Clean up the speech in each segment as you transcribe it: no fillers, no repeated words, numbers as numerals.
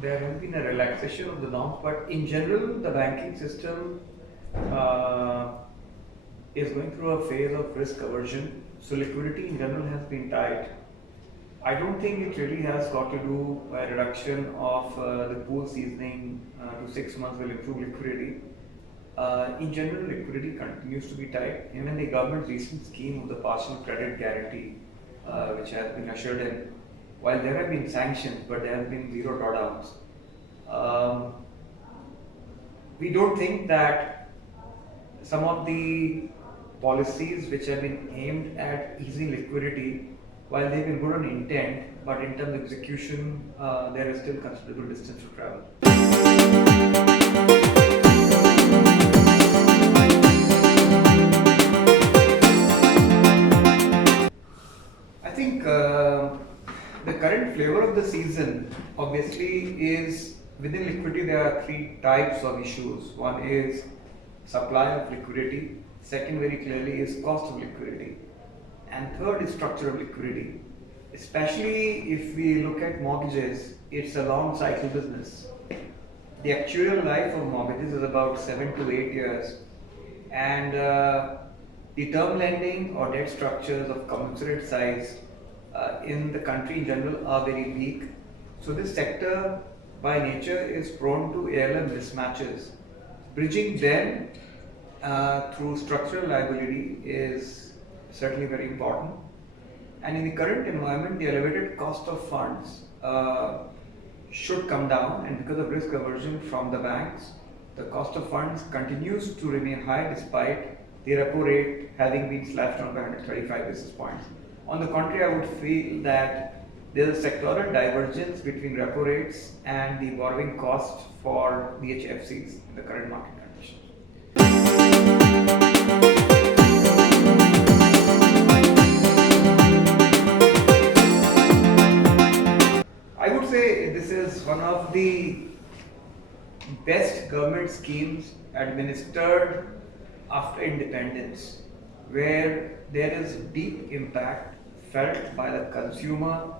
there has been a relaxation of the norms, but in general, the banking system uh, is going through a phase of risk aversion. So liquidity in general has been tight. I don't think it really has got to do by reduction of the pool seasoning to 6 months will improve liquidity. In general, liquidity continues to be tight. Even the government's recent scheme of the partial credit guarantee, which has been ushered in, while there have been sanctions, but there have been zero drawdowns. Um, we don't think that some of the policies which have been aimed at easing liquidity, while they've been good on intent, but in terms of execution, there is still considerable distance to travel. I think the current flavor of the season obviously is within liquidity there are three types of issues. One is supply of liquidity, second very clearly is cost of liquidity, and third is structure of liquidity. Especially if we look at mortgages, it's a long cycle business. The actual life of mortgages is about 7 to 8 years, and the term lending or debt structures of commensurate size in the country in general are very weak. So this sector by nature is prone to ALM mismatches. Bridging them through structural liability is certainly very important. And in the current environment, the elevated cost of funds should come down, and because of risk aversion from the banks, the cost of funds continues to remain high despite the repo rate having been slashed down by 135 basis points. On the contrary, I would feel that there is a sectoral divergence between repo rates and the borrowing cost for the HFCs in the current market conditions. I would say this is one of the best government schemes administered after independence, where there is deep impact felt by the consumer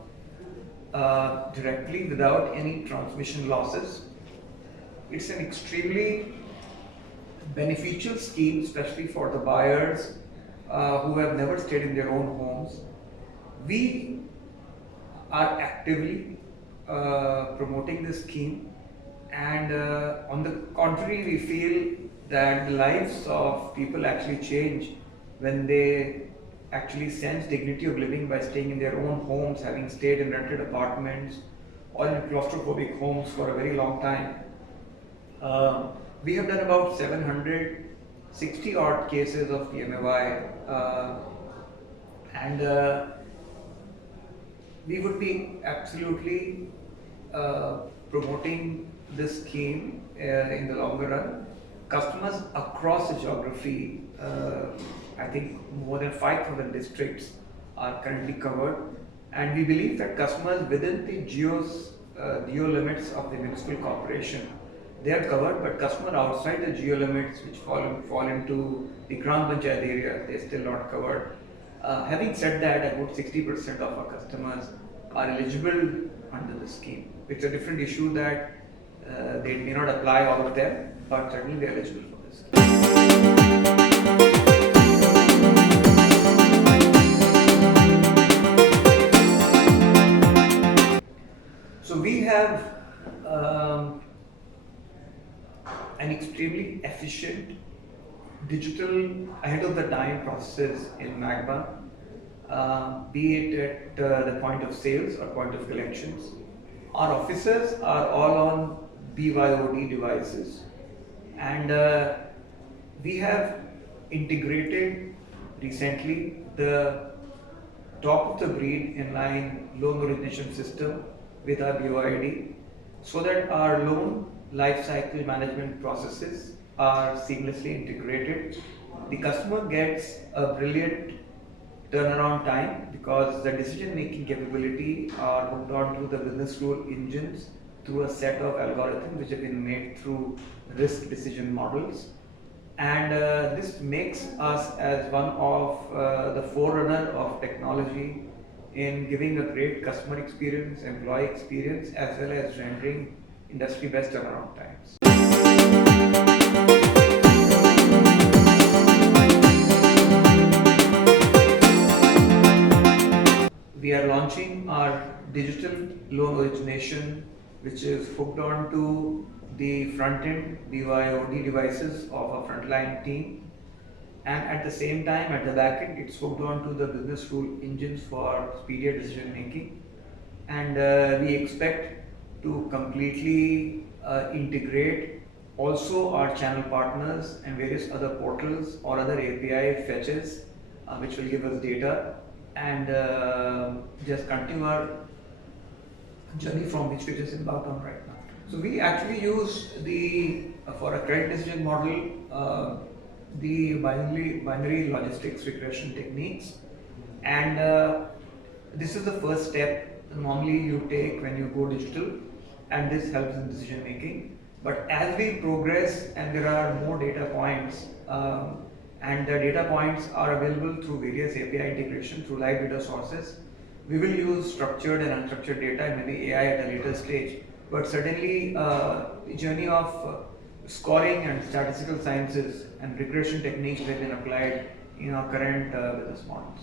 directly without any transmission losses. It's an extremely beneficial scheme, especially for the buyers who have never stayed in their own homes. We are actively promoting this scheme, and on the contrary, we feel that the lives of people actually change when they actually sense dignity of living by staying in their own homes, having stayed in rented apartments or in claustrophobic homes for a very long time. We have done about 760 odd cases of PMAY, and we would be absolutely promoting this scheme in the longer run. Customers across the geography, I think more than 5,000 districts are currently covered, and we believe that customers within the geo limits of the municipal corporation, they are covered, but customers outside the geo limits, which fall into the Gram Panchayat area, they are still not covered. Having said that, about 60% of our customers are eligible under the scheme. It's a different issue that they may not apply all of them, but certainly they are eligible for this scheme. So we have an extremely efficient digital ahead of the time processes in Magma, be it at the point of sales or point of collections. Our officers are all on BYOD devices, and we have integrated recently the top of the breed inline loan origination system with our BYOD, so that our loan life cycle management processes are seamlessly integrated. The customer gets a brilliant turnaround time because the decision making capability are hooked onto the business rule engines through a set of algorithms which have been made through risk decision models. And this makes us as one of the forerunner of technology in giving a great customer experience, employee experience, as well as rendering industry best turnaround times. We are launching our digital loan origination, which is hooked on to the front end BYOD devices of our frontline team. And at the same time, at the back end, it's hooked on to the business rule engines for speedier decision making. And we expect to completely integrate also our channel partners and various other portals or other API fetches, which will give us data, and just continue our journey from which we just embarked on right now. So we actually use the for a credit decision model the binary logistics regression techniques, and this is the first step normally you take when you go digital, and this helps in decision making. But as we progress and there are more data points, and the data points are available through various API integration through live data sources, we will use structured and unstructured data and maybe AI at a later stage. But certainly, the journey of scoring and statistical sciences and regression techniques have been applied in our current business models.